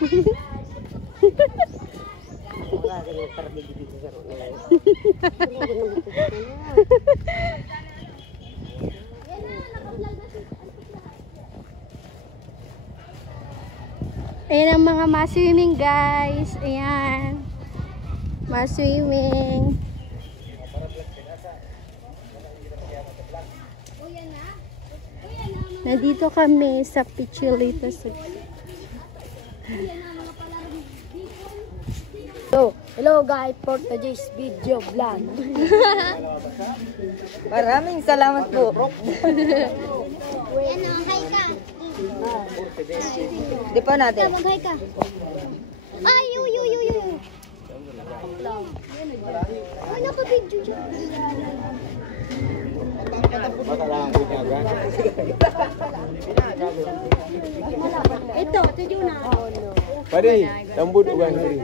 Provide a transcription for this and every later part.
Ayan ang mga ma-swimming guys. Ayan. Ma-swimming. Nandito kami sa Pichilita. Hello guys, for today's video vlog. Maraming salamat po. Ano, hi ka. Di pa natin. Mag-hi ka. Ay, yu. Ay, naka-video dyan. Ito yun na. Pare, lambut ugan hari.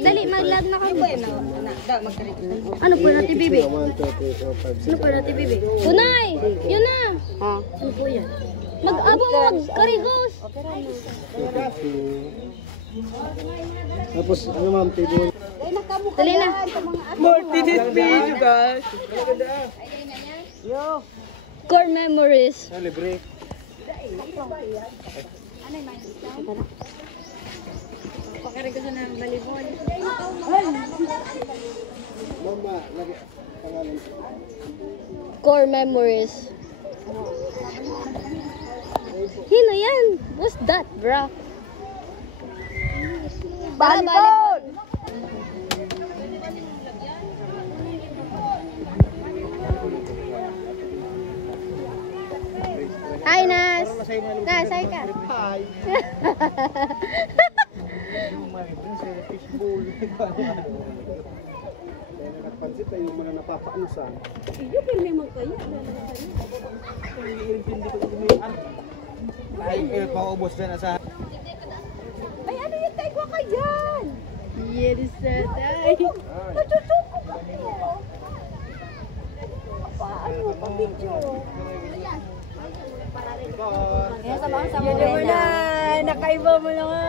Dali, mag-lag na kayo. Ano po natin, bibi? Ano po natin, bibi? Tunay! Yun na! Ano po yan? Mag-karigos! Tapos, ano ma'am, table? Dali na! More today's video guys. Core memories. Libre. Pakarigos na ng balibol. Mama, lagi pangalan. Core memories. Hino yan? What's that, bro? Balibol! Hi, Nas! Nas, hi ka! Hi. Fishbowl. Kaya nagpansit tayo yung mga napapaanusan. Iyo kami mo kayo. Ay, paubos na sa... Ay ano yung tayo ka dyan? Yes, ay. Natutuko ka mo. Paano pa video? Yun mo na, nakaiba mo na nga.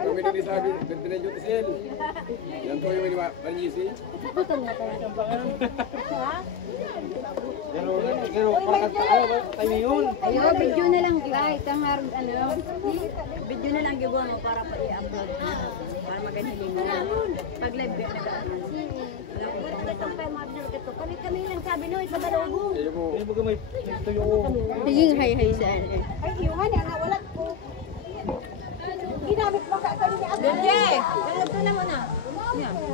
Kami din sa akin, nagtinay yung tisil. Yan po yung manisi. Pero, parang tayo yun. Ayun, video na lang guys. Ang video na lang gibuan mo para pa i-upload. Para magaling na. Pag live ka na ba? Kami lang sabi no, isa balubong. Hindi mo gamay. Ito yung... Naging hi saan eh. Ay, iwan yan, nawalat ko. Ginamit mo ka kanina. Dede, ito na muna.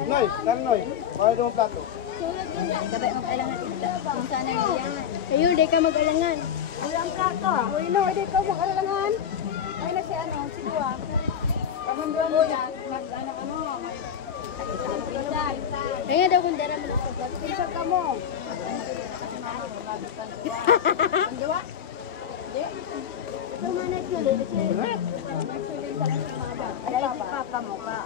Noy, Noy, para doon plato. Sabay mag-alangan isda. Kung sana yan. Ayun, di ka mag-alangan. Wala ang plato ah. Uy, no, hindi ka mag-alangan. Ay na si si Dua. Kamunduan mo yan. Nag-ano. Ayun daw kung dara mo na sa vlog. Pinsan ka mo. Ang Dua? Hindi. Ito manay sili. Ay, si Papa mo ka.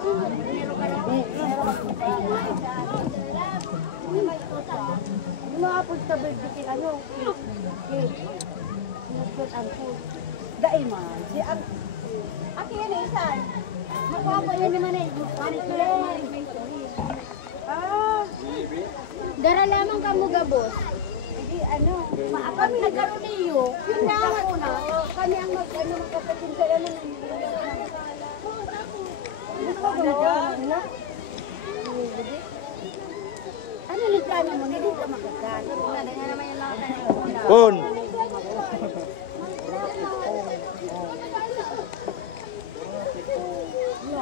Yung mga food sa birthday, ano? Cake. Ang food. Dahil man. Aki yan eh, saan? Magpapa yan naman eh. Panis mo lang. Dara lamang ka mo gabos. Hindi, ano? Kami nagkaroon niyo. Yun na ang una. Kami ang magkapatid sa ano. Gusto ko na. Ano yung plano mo? Hindi ka makakat. Nada nga naman yung mga kanina. Kun!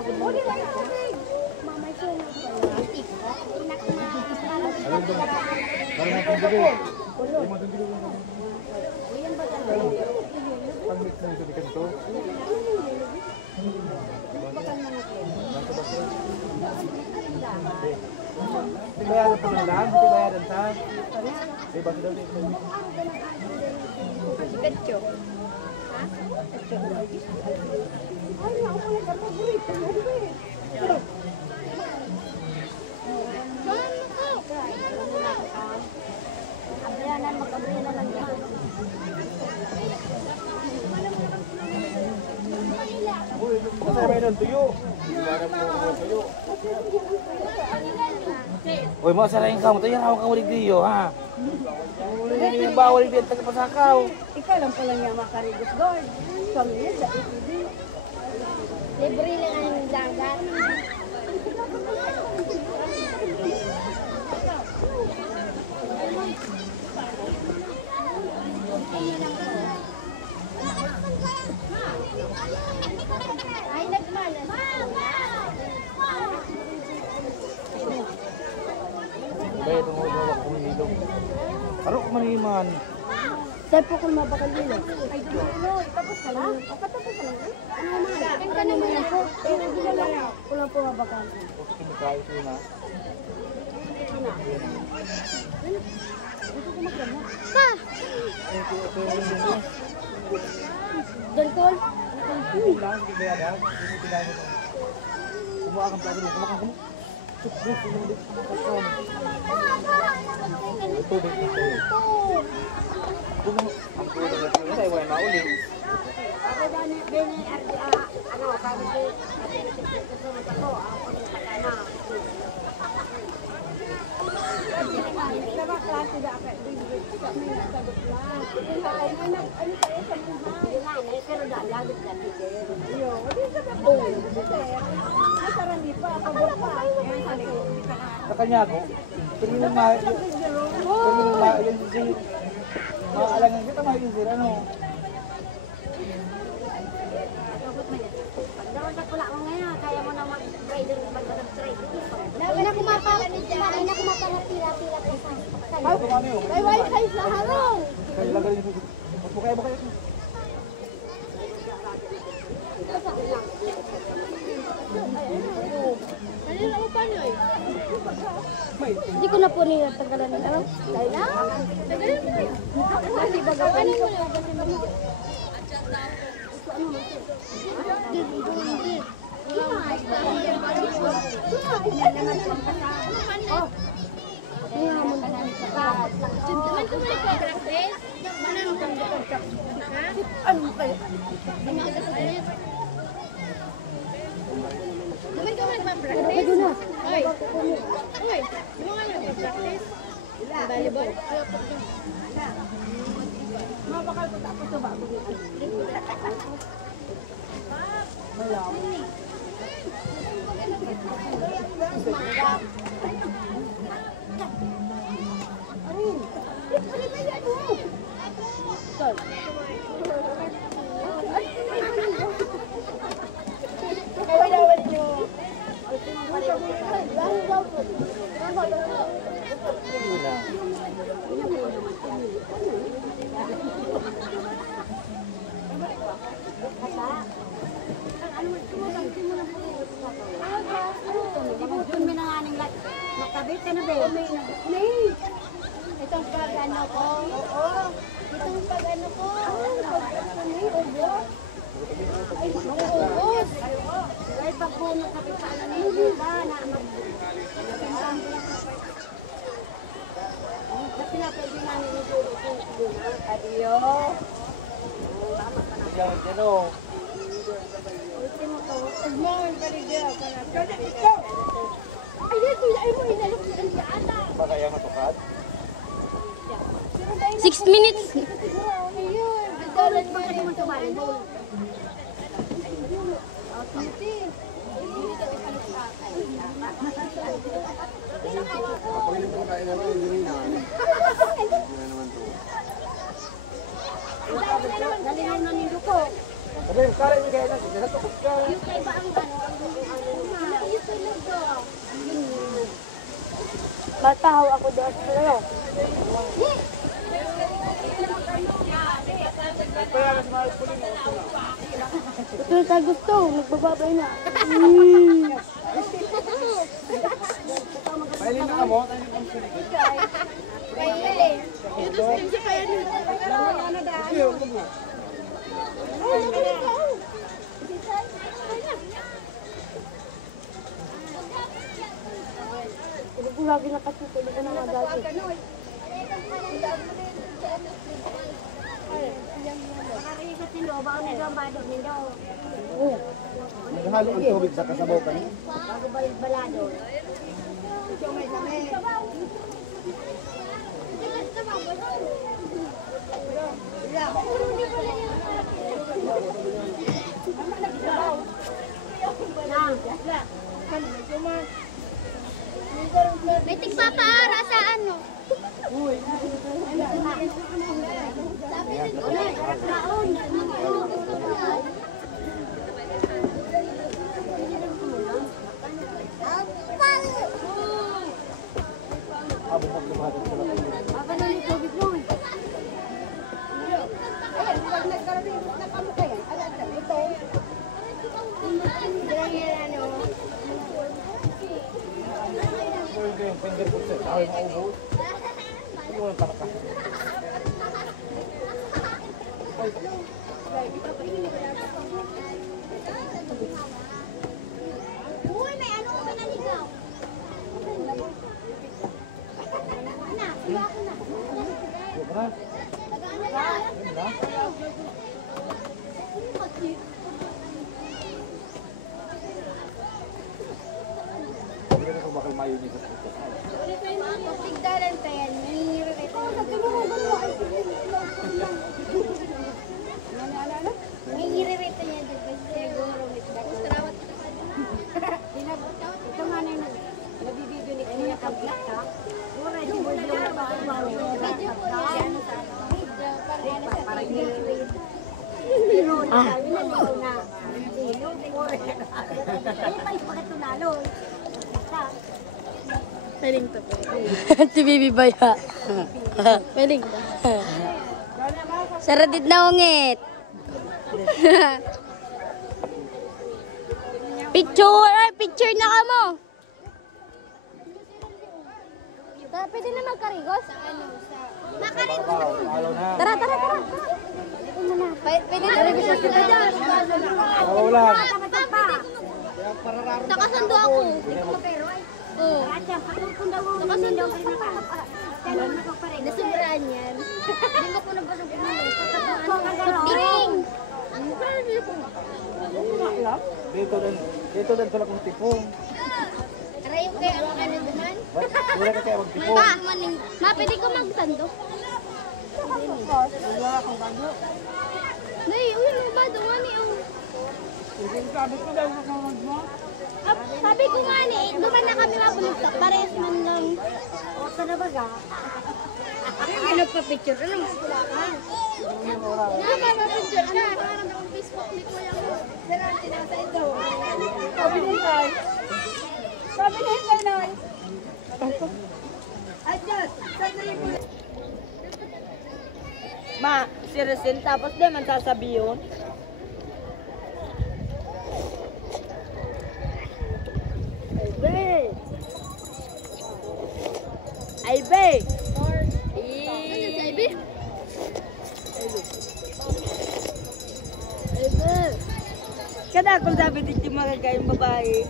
Uli lang ako, Meg. Mamay ko na pala. Inak na. Para mapagbigo. Uyan ba talaga? Pag-mix na ito di kanto. Bakal na natin. Bayaran pa lang, hindi bayaran sa. Diba sila dito? Ketchup. Abrianan, mag-abrianan lang yan. Uy, kasama yun ang tuyo. Uy, mga sarayin ka mo. Tayo hawak ka mo ligdiyo, ha? Hindi yung bawal ligdiyo at tagapasakaw. Ikaw lang pala niya makarigos guard. Kami yun, dahil hindi. Libre lang ang dagat. Ay, nagmalas. Kaya itong hawak ko nililo. Parang kumaniman. Saan po kung mabakal nila? Ay, tuloy. Tapos ka lang? O, patapos ka lang? Ano naman? Ang ka naman ako. Wala po mabakal. Kasi kumikain ko na. Pa! Dalkol? Hindi lang, hindi bayaran. Hindi kailangan mo. Kumuha kang plato doon. Kumakan mo. Tubig na sa'yo. Ang tulad na sa'yo, ay wala na ulit. Ako dani, bini, ano, kami si, kasunod ako, ako yung sakana. Sama klase da ako, kami nasagot lang. Ay, ano kayo sa mga? Pero lagit ka din. Yo, hindi sa kapag. Masarang di pa, pabor pa. Ayan sa likod. Sa kanya ko, pero yung maalangan kita, ma-easy, ano? Dapat na pula mo ngayon, kaya mo na mag-rider mag-trade. Labi na kumapalatila-tila po sa Ano kung ano yun? may wifi sa harong. Kaya lang ganun yung mas mukha ba kayo? Kanina mo pa nyo eh. Hindi ko na po niya tanggalan ng ano. Dahil na. Tanggalan mo eh. Hindi ba gawin mo na ugasin mo. Cintuman ko mo nagpa-practice? Manang kang practice ha? Ano kayo? Dumaga sa ganyan. Dumaga ka mo nagpa-practice? Oy! Oy! Dumaga ka nagpa-practice? Volleyball? Mabakal ko tapos sa bago niya. Nakabit ka na ba? Itong pag-ano ko. Oo. Itong pag-ano ko. Ay, ubos. Ay, pagbunot na sa ano niyo ba na kasi na pwede namin ituro kung adiyo. Diyan, dyan o. Ay, ito. Ay mo, inalok na ang ata. Ba kaya matukad? 6 minutes. Ayun, dalat pa kayo mo tumahin mo. Pag po tayo naman, hindi na. Hindi naman to. Dalhin na nindo ko. Sabi, kala yung kaya natin, natukad ka. Yung kay ba ang ano? Yung tulog ko. Bataw ako doon sa sa'yo. Kaya mas mahal ko rin. Ito sa gusto, nagbababay na. Tayo na mo, tayo na mo. Hindi ko lagi nakatuto. Hindi ko na madali. Makakikot si Loba ang nagambado nindo. Naghalo ang tubig sa kasabaw ka niya. Bago balado. May tigpapaara sa ano? Abong maglumahat sa lahat. Baka na yung tubig mo. So yung finger ko sa tayo maubos. Hindi ko lang talaga. Uy, may ano ko naligaw. Huwag na. Huwag na. Hindi na kung bakal mayo niya sa puto. Tigdalan pa yan. May iririta niya dito. Siguro. Ito nga na yung nabibidyo ni Kanya Kablat ka. Mura, di mo yung napakawali. Video po yan. Video. Para Pero sabi na ligaw na. Sino? Mura. Ay, pa ipakitunalo. Basta. Piling to po. Si Bibi Baya. Piling to. Saradid na ungit. Picture na ka mo. Pwede na magkarigos? Makarigos. Alaw na. Tara. Pwede na karigos. Alaw lang. Nakasundo ako. Oo. Nakasundo ka rin na pa. Nasubraan yan. Hindi ko po nabasag po. Ring! Dito din sila kung tipong. Arayo kaya ang ano naman? Wala ka kaya magtipong. Ma, pwede ko magsando? Nay, uy, ano ba? Dungan ni ang... Sabi ko nga ni, duman na kami mabulagsak. Parehas man lang. O, sa nabaga. Ay, nagpa-picture. Ano mas wala ka? Nagpa-picture ka. Parang akong Facebook ni Kuya mo. Sarang tinasa ito. Sabi ni Tay. Sabi ni Tay, Nay. Adjust. Ma, seriusin. Tapos di man sasabi yun. Ay, be! Ano si Ivy? Kada kung sabi dito magagayong babae.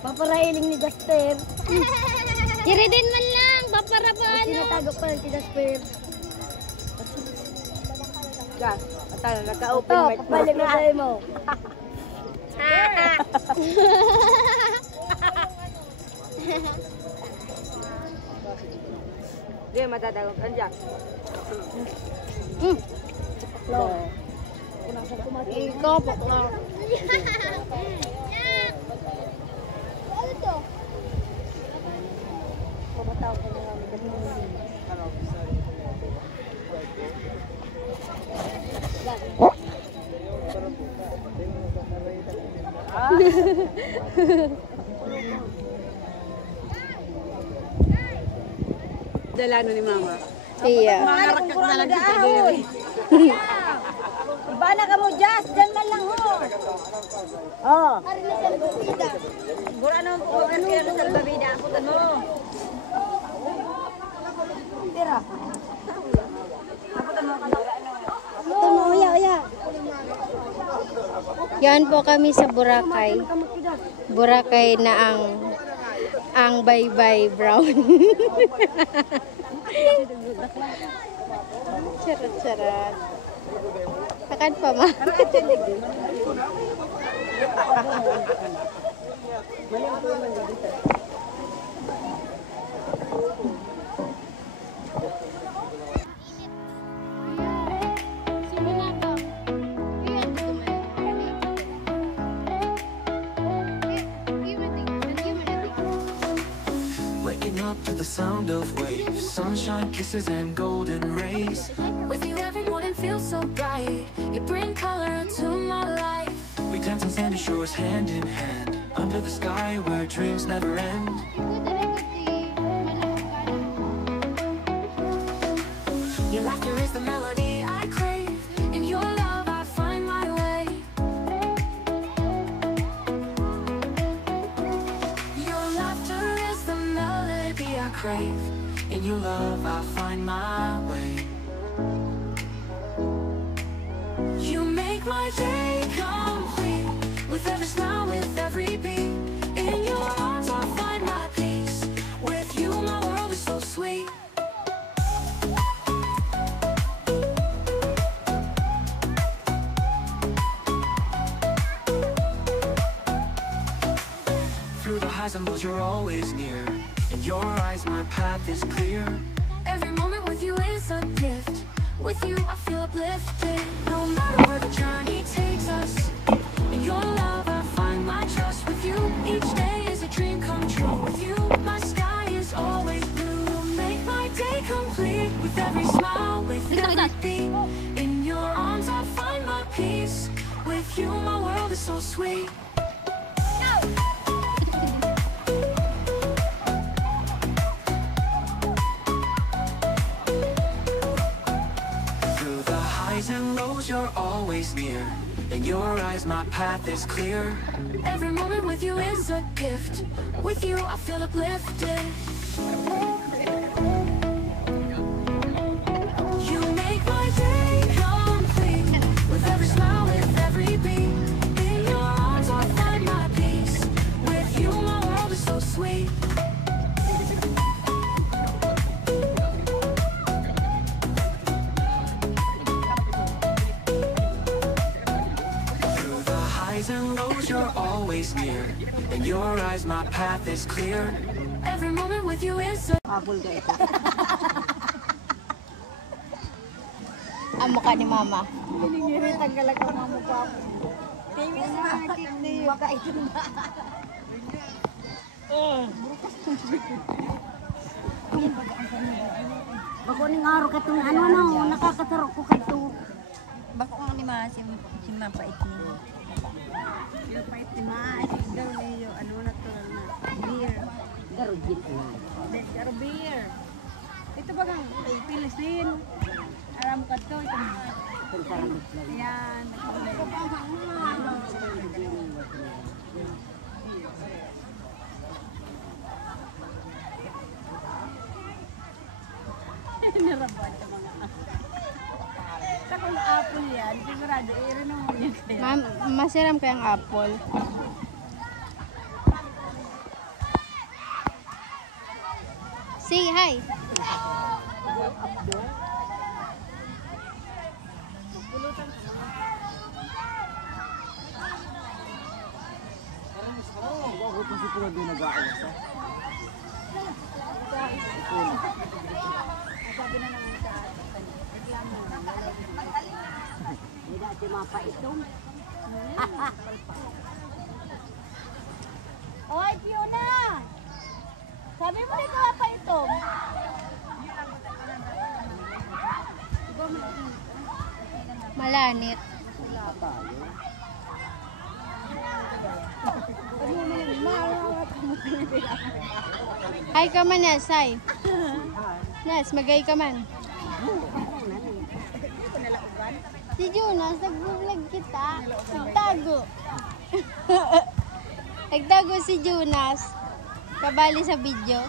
Paparahiling ni Jasper. Kiri din man lang. Papara pa ano. Tinatago pa lang si Jasper. Gas, atala, naka-open mic. Balik na tayo mo. Hindi, matatago ka dyan. Ikaw, bakla. Ano to? Dalano ni Mama. Iya. Mangarak ka na lang dito. Iba na ka mo, Jazz. Diyan man lang ho. Oh. Ari na sa bida. Gura naman po ang kaya sa salbabida. Putan mo. Tira. Putan mo ka. Ito mo, uya. Yan po kami sa Boracay. Boracay na ang bye-bye brown. Charot. Akan pa ma. Waking up to the sound of waves, sunshine, kisses, and golden rays. With you every morning feels so bright. You bring color to my life. We dance on sandy shores, hand in hand, under the sky where dreams never end. Your laughter is the melody I crave. In your love I find my way. Your laughter is the melody I crave. In your love I find my way. You make my day complete. With every smile, with every beat. In your arms I find my peace. With you my world is so sweet. Through the highs and lows you're always near. In your eyes my path is clear. Every moment with you is a gift. With you I feel uplifted. No matter where the journey takes us. In your love I find my trust. With you each day is a dream come true. With you my sky is always blue. Make my day complete. With every smile, with every beat. In your arms I find my peace. With you my world is so sweet. Through the highs and lows you're always near. In your eyes my path is clear. Every moment with you is a gift. With you I feel uplifted. You make my day complete. With every smile, with every beat. In your arms I find my peace. With you my world is so sweet. Through the highs and lows you're always near. In your eyes my path is clear. Every moment with you is a Apple ka ito. Ang mukha ni mama. Giningirit ang galag ang mga mukha mo. Timis na ang kip niyo. Baka ito na. Bako ning araw ka itong ano, nakakatarok ko ka ito. Bako nga ni ma, si mapait niyo. Si mapait ni ma, daw niyo, ano natural na. Beer. Garugit na. Garo beer. Ito ba kang pilis din? Aram ka to, ito. Ayan. Narabuan ka mga sa kung apple yan, sigurado, irin mo yan kaya. Masiram kayang apple. Say hi. Sabi na naman sa reklamo. Hindi na si mapa ito. Oy, Fiona! Sabi mo rin ka pa ito. Malanit. Hi ka man, Nes. Hi. Nes, magay ka man. Si Jonas, nag-vlog kita. Nagtago. Nagtago si Jonas. Kabali sa video.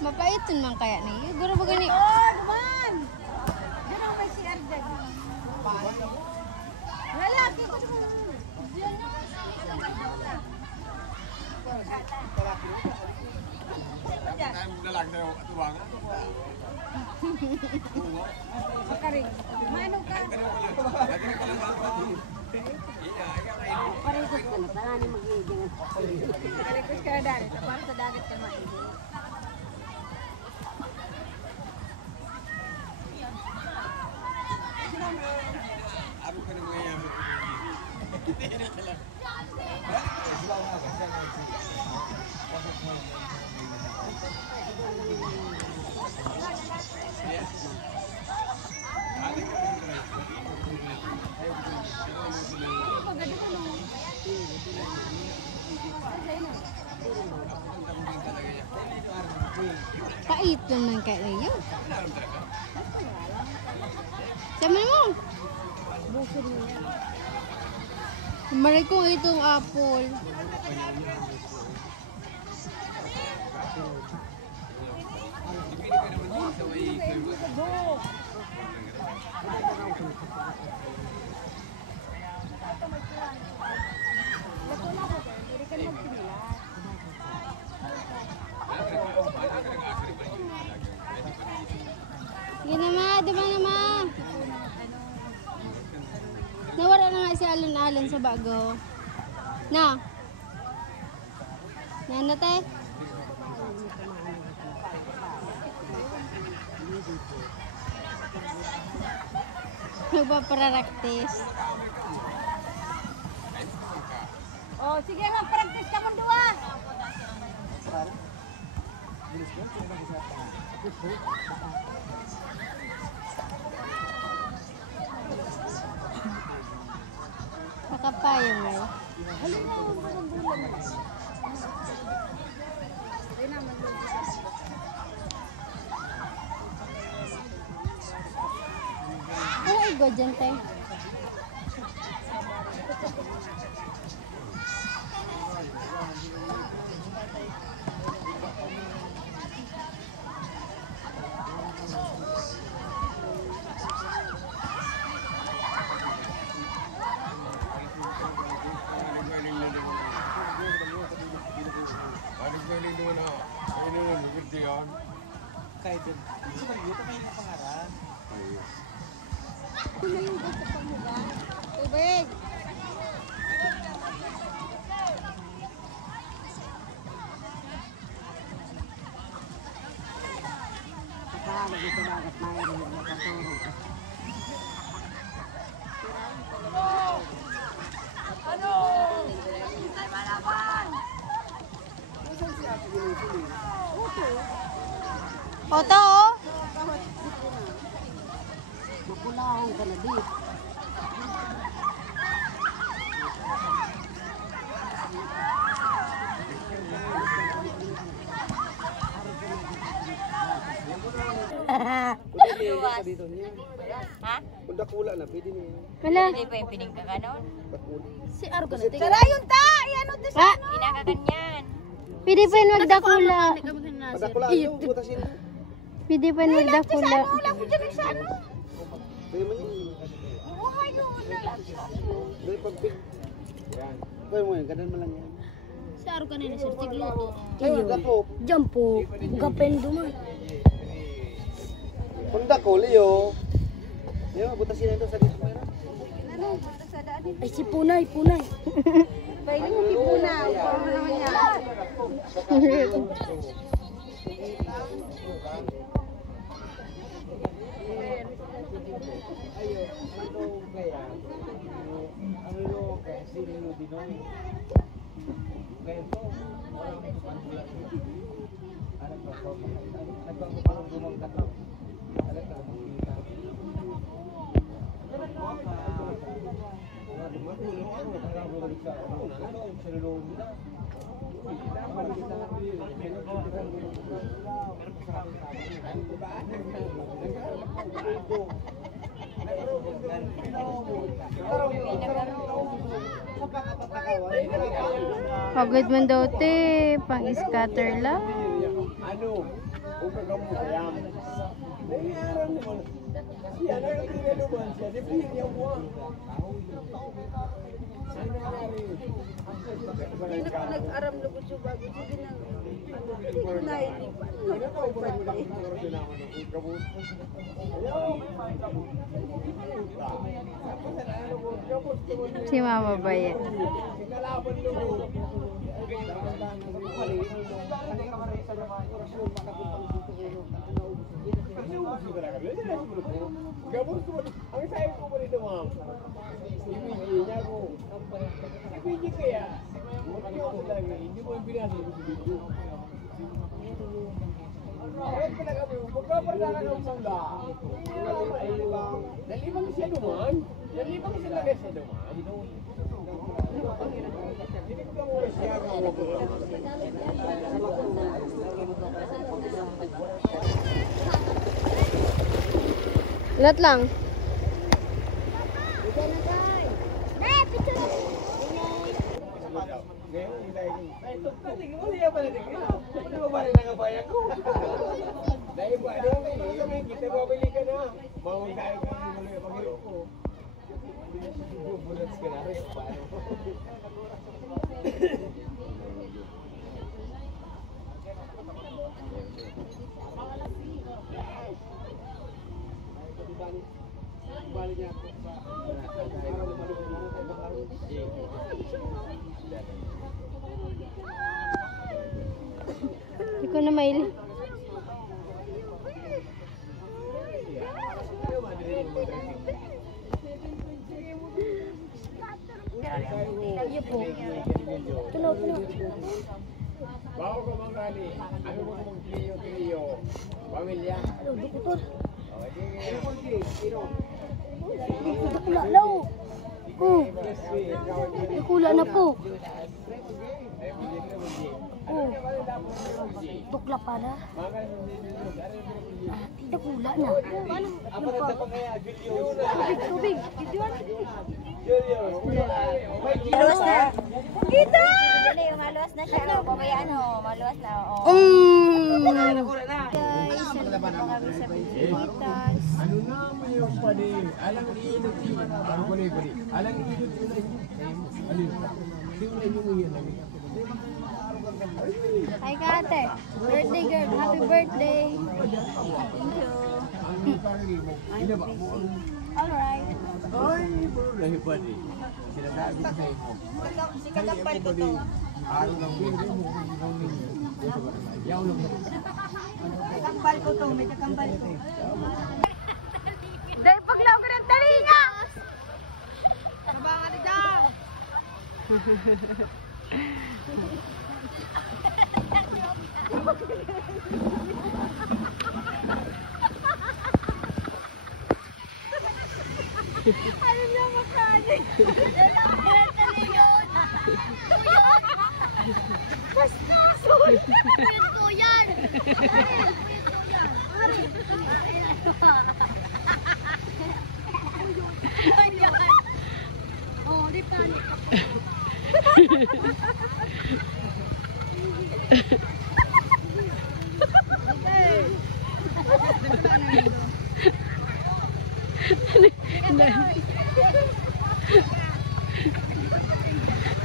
Mapaiton man kaya na yun. Guro ba gani? Oh, duman! Diyan ang may CR dyan. Lalaki ko naman. Makaring. Manong ka. Parikos ka na. Parang mag-iiging. Parikos ka na dali. Para sa dagat ka maiging. Paiton man kaya na yun. Sama mo. Maray kong itong apple. Yan naman, diba naman? Nawala na nga si Alon-Alon sa bago. Na? Yan na tayo? Nagpaparaktis. Oh, sige mag-practice ka mo dua. Nakapayang mo. Ay, go dyan tayo. Kahit din. Ito ba dito may pangarap? Tubig. Oto, oh. Makulahong ka na di. Dito niya. Ha? Kung dakula na, pwede niya. Wala. Hindi pa yung pinagkakanon. Dakula. Si Argo na tingin. Sarayon ta! Ano to Ah, Kinakaganyan. pwede pa yun magdakula. Padakula yung butasin mo. Pwede pa yun magdakula. Wala ko dyan sa ano. Pwede mo yun. Buhay doon na lang. Pwede pag-pig. Yan. Pwede mo yan, ganun mo lang yan. Si Argo kanina, sir. Tigluto. Ayun, dako. Diyan po. Gapen duman. Kung dako, Leo. Leo, butasin na ito sa dito. Ay, si Punay, Punay. Pwede mo pipuna. Paano naman yan? Pagod man daw te, pang scatter lang. Ano? Kung kagamot yan. Nangyarang naman. Siya, nagkakinaluman siya. Di ba niya buwan? Ano nangyari? Hindi na nag-aram lugod siya bago. Sige na. Hindi ko na ilipan. Si Mama ba yan? Gabon ko, ang sayo ko pa rin ma'am. Ibigay niya ko. Ibigay kaya. Hindi mo yung binasa ko sa video. Kahit pala kami, magkaparala ng mangga. Nalibang siya naman. Nalibang siya lang siya naman. Hindi ko muna siya Lahat lang. Hindi ko na maili. Iyo po. Tunaw. Bago ko mangali, ano mo mong kiliyo, pamilya? Ano, dukutor? Nakula daw. Oh. Nakula na po. Oh. Tukla pala. Nakula na. Tubig. Maluwas na. Kita! Dali, maluwas na siya. O, pabayaan ho. Maluwas na. O. Guys, salita po kami sa Pilipinas. Ano naman yung pwede? Alang iinot yun. Ano pwede? Alang iinot yun. Ano yun? Hindi mo na yung iyan. Hi, Kate. Birthday girl. Happy birthday. Thank you. Alright. Ay, bro, dahil pwede. Sinasabi ko sa'yo mo. Sikagampal ko to. Araw lang mo. Yaw lang mo. Kakambal ko to. May kakambal ko. Dahil paglaw ko ng talinga! Sabangan ni daw. Ano na makanin? Basta! Puyot ko yan! Oh, di panik ako.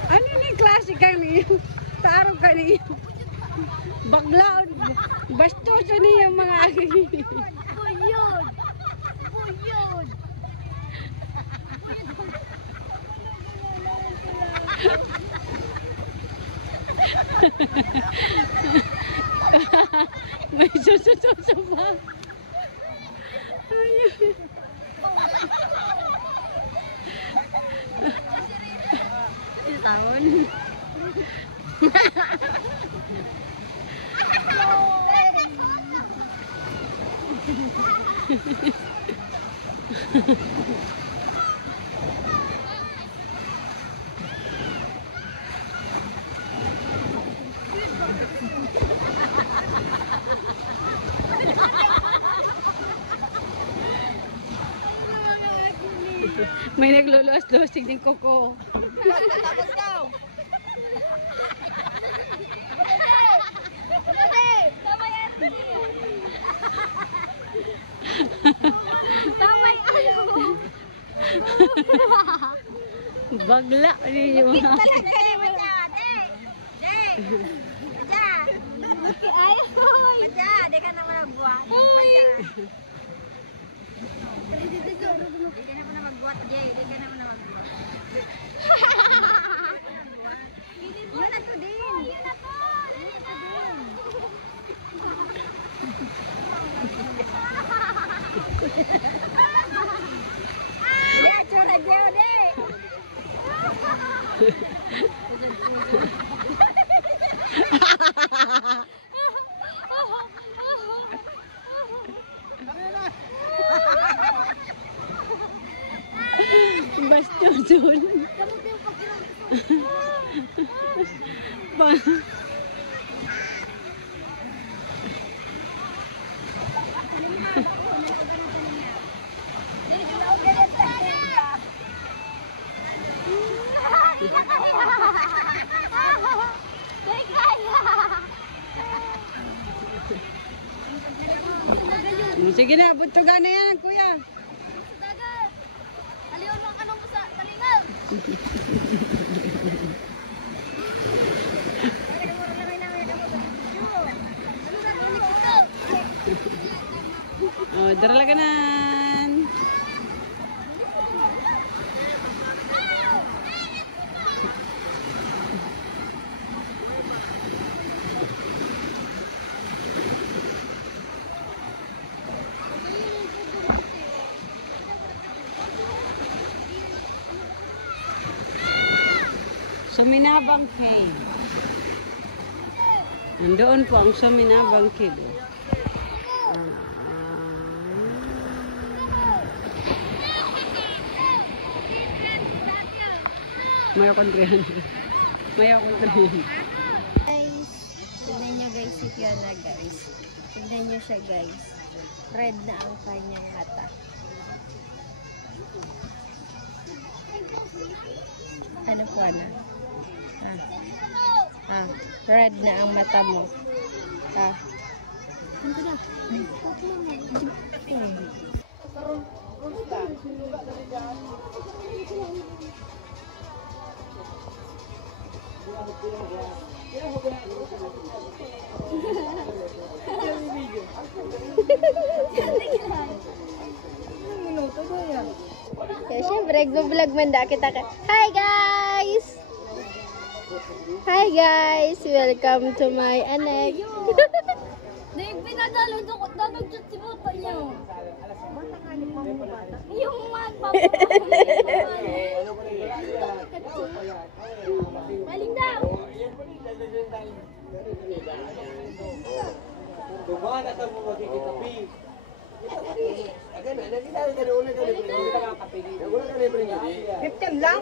Ano ni klase kani? Taro kani. Baglaon. Bastos niya mga agi. Puyod! Puyod! May susususo pa. Tahun. May nagluluwas-luwas din koko. Tapos daw. Bagla rin yung mga. Di ka naman nagbuhat. Di ka naman magbuhat, Jay. Di ka naman magbuhat. Yun na to din. Yun na po. Yun na din. Ya, curhat jauh deh. Bastos. Sige na, butugan na yan, kuya. Dagat. Aliyon lang anong sa talingal. Oh, daralaganan. Suminabang Cave. Nandoon po ang Suminabang Cave. May akong 300. May akong 300. Guys, tignan nyo guys si Fiona guys. Tignan nyo siya guys. Red na ang kanyang mata. Ano po na? Red na ang mata mo. Ya syempre, vlog manda kita ka. Hi guys! Hi guys! Welcome to my anek. Dahil pinadalo ko danog chat si papa niyo. Yung man papa. Maling daw. Dumaan at mo magkikitapi. Agad na, nagkita ka na ulit. 15 lang?